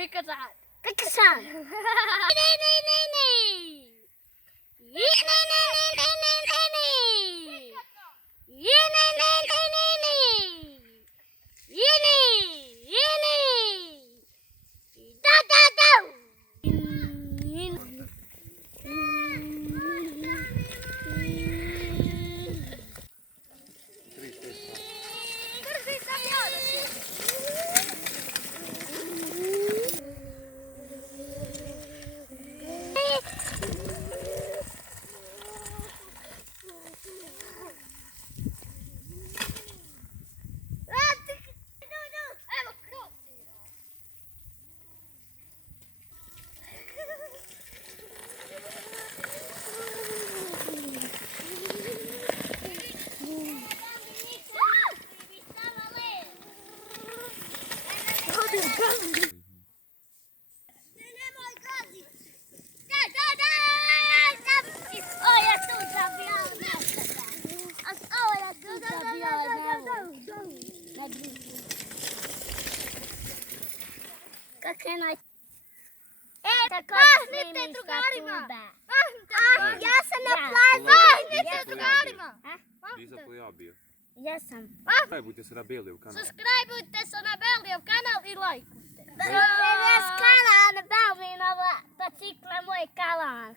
Pikasan. Pikasan. Kakena. Mahnite drugarima! Ja sam na plaži. Mahnite drugarima! Di zato ja bio. Ja sam. Subscribeujte se na Belijev kanal. Subscribeujte se na Belijev kanal i lajkujte. Kalan, Belminova, bicikla moj kalan.